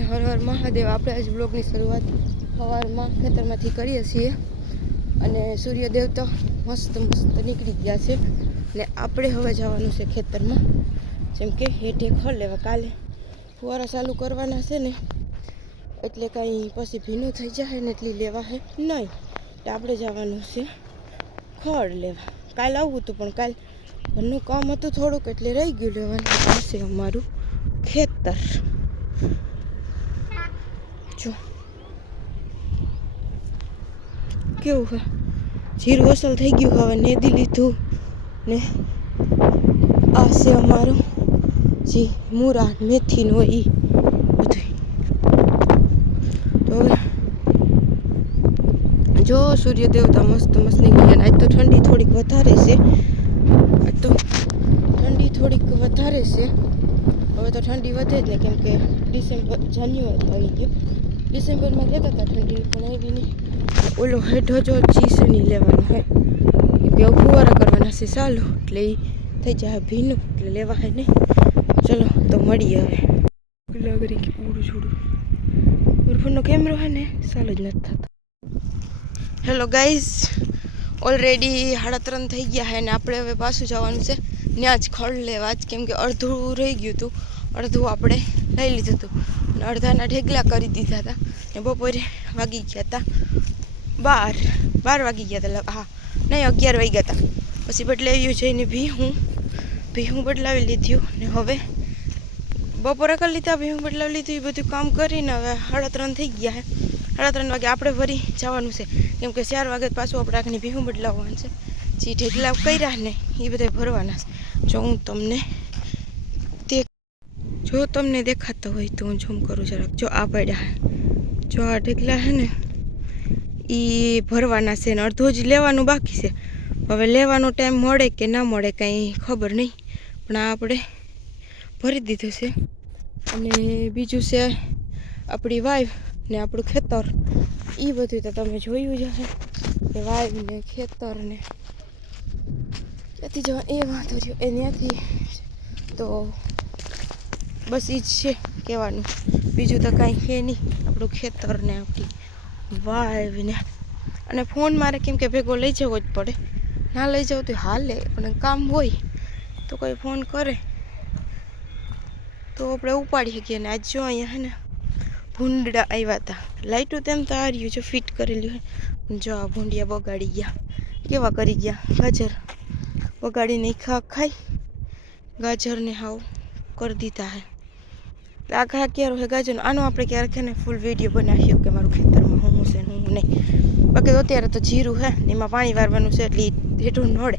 હર હર મહાદેવ। આપણે આજ બ્લોગની શરૂઆત સવારમાં ખેતરમાંથી કરીએ છીએ અને સૂર્યદેવ તો મસ્ત મસ્ત નીકળી ગયા છે ને આપણે હવે જવાનું છે ખેતરમાં, જેમ કે હેઠે ખડ લેવા। કાલે ફુવારા ચાલુ કરવાના છે ને એટલે કાંઈ પછી ભીનું થઈ જાય ને એટલી લેવા હે નહીં, એટલે આપણે જવાનું છે ખડ લેવા। કાલે આવું હતું પણ કાલે ઘરનું કામ હતું થોડુંક એટલે રહી ગયું લેવાનું। છે અમારું ખેતર જો કેવું હે, જીરું અસલ થઈ ગયું, હવે નેદી લીધું ને આ છે અમારું જી મૂરા મેથીનો એ બધું। તો હવે જો સૂર્ય દેવતા મસ્ત મસ્ત નીકળી ગયા। આજ તો ઠંડી થોડીક વધારે છે, આજ તો ઠંડી થોડીક વધારે છે। હવે તો ઠંડી વધે જ ને, કેમ કે ડિસેમ્બર જાન્યુઆરી આવી ગયું। ડિસેમ્બરમાં કહેતા હતા ઠંડી પણ આવી નહીં। ઓલો હેઠો જો ચીસની લેવાનો હે, કે ફુવારા કરવાના છે ચાલુ, એટલે એ થઈ જાય ભીનું, એટલે લેવા હે નહીં। ચલો તો મળીએ હવે। લાગરી કે પૂરું છોડું ઉર્ફનો કેમેરો હે ને ચાલુ જ નથી થતો। હેલો ગાઈઝ, ઓલરેડી 3:30 થઈ ગયા હે ને આપણે હવે પાછું જવાનું છે ત્યાં જ ખડ લેવા જ, કેમ કે અડધું રહી ગયું હતું, અડધું આપણે લઈ લીધું હતું અને અડધાના ઢેગલા કરી દીધા હતા ને બપોરે વાગી ગયા હતા 12 વાગી ગયા હતા, હા નહીં 11 વાગ્યા હતા। પછી બદલાવ્યું જઈને ભીહું બદલાવી લીધું ને હવે બપોરે કરી લીધા, ભીહું બદલાવી લીધું, એ બધું કામ કરીને હવે 3:30 થઈ ગયા હે। 3:30 વાગે આપણે ફરી જવાનું છે, કેમ કે 4 વાગે પાછું આપણે આખની ભીહું બદલાવવાનું છે। જે ઢેગલા કર્યા ને એ બધા ભરવાના છે। જો હું તમને દેખાતો હોય તો હું ઝૂમ કરું જરાક। જો આ પડ્યા હે, જો આ ઢેગલા હે ને એ ભરવાના છે ને અડધું જ લેવાનું બાકી છે। હવે લેવાનો ટાઈમ મળે કે ના મળે કાંઈ ખબર નહીં, પણ આ આપણે ભરી દીધું છે। અને બીજું છે આપણી વાઈફ ને આપણું ખેતર, એ બધું તો તમે જોયું જ હશે કે વાઈફ ને ખેતર ને ત્યાંથી જવા એ વાંધો રહ્યો એ ત્યાંથી, તો બસ એ જ છે કહેવાનું, બીજું તો કાંઈ છે નહીં। આપણું ખેતર ને આપણી વાઈફ ને, અને ફોન મારે કેમ કે ભેગો લઈ જવો જ પડે, ના લઈ જાવ તો હાલે પણ કામ હોય તો કોઈ ફોન કરે તો આપણે ઉપાડી શકીએ। ને આજ જો અહીંયા હે ને ભૂંડા આવ્યા હતા, લાઇટું તેમ તો આ રહ્યું જો ફિટ કરેલું હે, જો આ ભૂંડિયા બગાડી ગયા, કેવા કરી ગયા, ગાજર બગાડીને ખાઈ ગાજરને હાવ કરી દીધા હે। આ ક્યારે હે ગાજર, આનો આપણે ક્યારેક ને ફૂલ વિડીયો બનાવીએ કે મારું ખેતરમાં હું છે ને હું નહીં। બાકી તો અત્યારે તો જીરું હે ને એમાં પાણી વારવાનું છે એટલે હેઠો નડે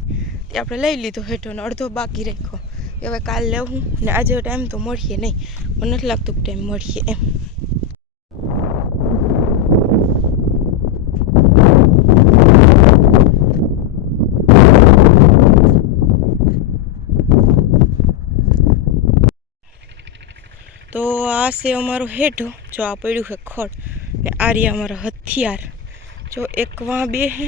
તે આપણે લઈ લીધો હેઠો ને અડધો બાકી રાખ્યો, એ હવે કાલ લેવું ને આજે ટાઈમ તો મળીએ નહીં, મને નથી લાગતું કે ટાઈમ મળીએ એમ। તો આ છે અમારો હેઠો, જો આ પડ્યું છે ખડ ને આ રહ્યા અમારા હથિયાર, જો એક વાં બે હે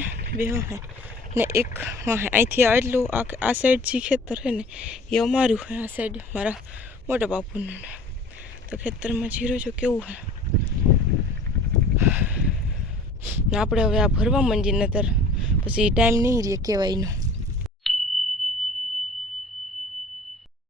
ને એક વાં હે। અહીંથી આટલું આ સાઈડ જે ખેતર છે ને એ અમારું છે, આ સાઈડ મારા મોટા બાપુનું। તો ખેતરમાં જીરું જો કેવું છે ને આપણે હવે આ ભરવા માંડીએ, નતર પછી ટાઈમ નહીં રહે કહેવાયનો।